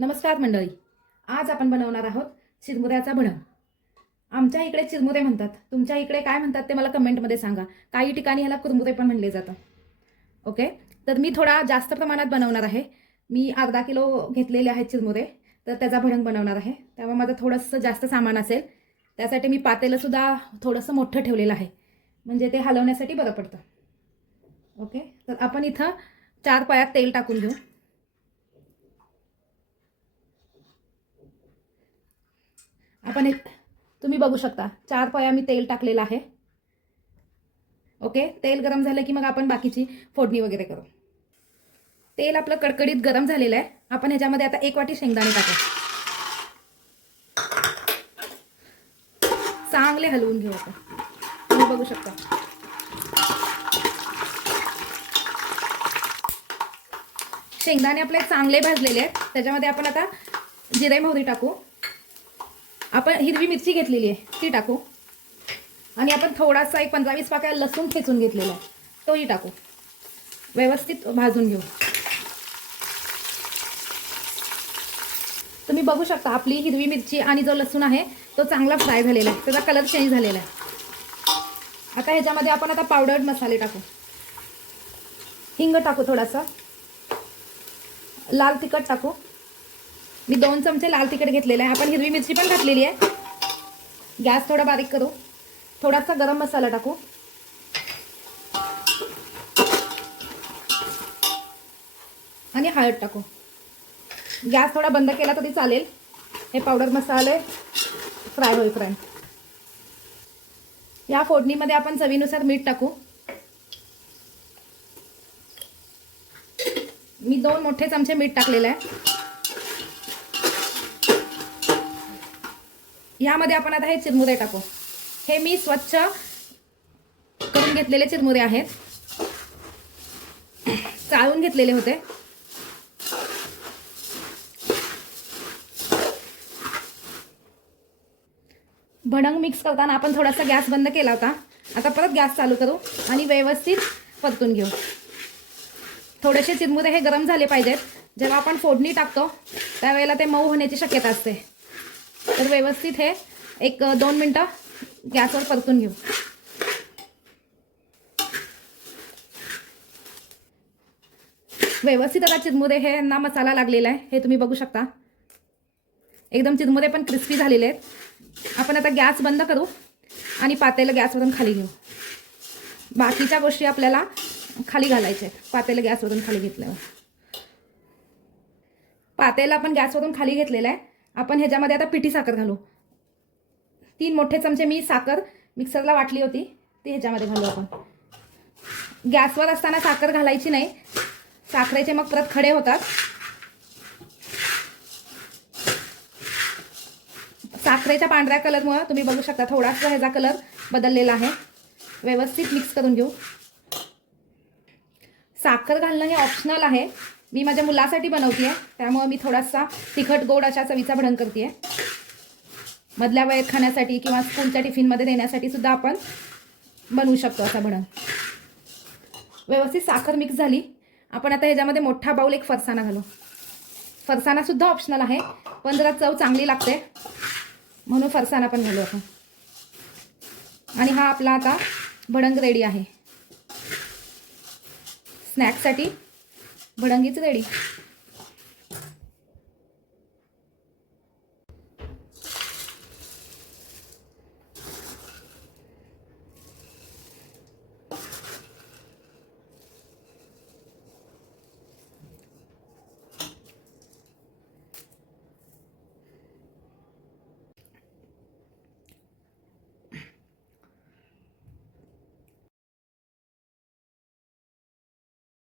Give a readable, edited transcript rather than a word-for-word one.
नमस्कार मंडळी, आज आपण बनवणार आहोत चिरमुऱ्याचा भडंग. आमच्या इकडे चिरमुरे म्हणतात, तुमच्या इकडे काय म्हणतात ते मला कमेंटमध्ये सांगा. काही ठिकाणी ह्याला कुरमुरे पण म्हणले जातात. ओके, तर मी थोडा जास्त प्रमाणात बनवणार आहे. मी अर्धा किलो घेतलेले आहेत चिरमुरे, तर त्याचा भडंग बनवणार आहे. त्यामुळे माझं थोडंसं जास्त सामान असेल. त्यासाठी मी पातेलंसुद्धा थोडंसं मोठं ठेवलेलं आहे, म्हणजे ते हलवण्यासाठी बरं पडतं. ओके, तर आपण इथं 4 पळ्यात तेल टाकून घेऊ. आपण तुम्ही बघू शकता 4 पळ्या मी तेल टाकलेलं आहे. ओके, तेल गरम झालं की मग आपण बाकीची फोडणी वगैरे करू. तेल आपलं कडकडीत गरम झालेलं आहे. आपण ह्याच्यामध्ये आता 1 वाटी शेंगदाणे टाकू. चांगले हलवून घेऊ आपण. तुम्ही बघू शकता शेंगदाणे आपले चांगले भाजलेले आहेत. त्याच्यामध्ये आपण आता जिरे मोहरी टाकू. आपण हिरवी मिरची घेतलेली आहे ती टाकू. आणि आपण थोडासा एक 15-20 पाकळ्या लसूण ठेचून घेतलेला आहे तोही टाकू. व्यवस्थित भाजून घेऊ. तुम्ही बघू शकता आपली हिरवी मिरची आणि जो लसूण आहे तो चांगला फ्राय झालेला आहे. त्याचा कलर चेंज झालेला आहे. आता ह्याच्यामध्ये आपण आता पावडर्ड मसाले टाकू. हिंग टाकू, थोडासा लाल तिखट टाकू. मी 2 चमचे लाल तिखट घेतलेलं आहे. आपण हिरवी मिरची पण घातलेली आहे. गॅस थोडा बारीक करू. थोडासा गरम मसाला टाकू. आणि हळद टाकू. गॅस थोडा बंद केला तरी चालेल, हे पावडर मसाले फ्राय होईपर्यंत. या फोडणीमध्ये आपण चवीनुसार मीठ टाकू. मी 2 मोठे चमचे मीठ टाकलेलं आहे. यामध्ये आपण आता हे चिरमुरे टाकू. हे मी स्वच्छ करून घेतलेले चिरमुरे आहेत, चाळून घेतलेले होते. भडंग मिक्स करताना आपण थोडासा गॅस बंद केला होता. आता परत गॅस चालू करू आणि व्यवस्थित परतून घेऊ. थोडेसे चिरमुरे हे गरम झाले पाहिजेत. जेव्हा आपण फोडणी टाकतो त्यावेळेला ते मऊ होण्याची शक्यता असते. तर व्यवस्थित हे 1-2 मिनटं गॅसवर परतून घेऊ. व्यवस्थित आता चिरमुरे हे यांना मसाला लागलेला आहे, हे तुम्ही बघू शकता. एकदम चिरमुरे पण क्रिस्पी झालेले आहेत. आपण आता गॅस बंद करू आणि पातेलं गॅसवरून खाली घेऊ. बाकीच्या गोष्टी आपल्याला खाली घालायच्या आहेत. पातेलं गॅसवरून खाली घेतल्यावर पातेलं आपण गॅसवरून खाली घेतलेलं आहे. आपण ह्याच्यामध्ये आता पिठी साखर घालू. 3 मोठे चमचे मी साखर मिक्सरला वाटली होती ती ह्याच्यामध्ये घालू आपण. गॅसवर असताना साखर घालायची नाही, साखरेचे मग परत खडे होतात. साखरेच्या पांढऱ्या कलरमुळे तुम्ही बघू शकता थोडासा ह्याचा कलर बदललेला आहे. व्यवस्थित मिक्स करून घेऊ. साखर घालणं हे ऑप्शनल आहे. मी माझ्या मुलासाठी बनवते, त्यामुळे मी थोडासा तिखट गोड अशा चवीचा भडंग करते. मधल्या वेळेत खाण्यासाठी किंवा स्कूलच्या टिफिनमध्ये देण्यासाठी सुद्धा आपण बनवू शकतो असा भडंग. व्यवस्थित साखर मिक्स झाली. आपण आता ह्याच्यामध्ये मोठा बाऊल 1 फरसाणा घालू. फरसाणा सुद्धा ऑप्शनल आहे, पण जरा चव चांगली लागते म्हणून फरसाणा पण घालू आपण. आणि हा आपला आता भडंग रेडी आहे. स्नॅक्ससाठी भडंगीच रेडी.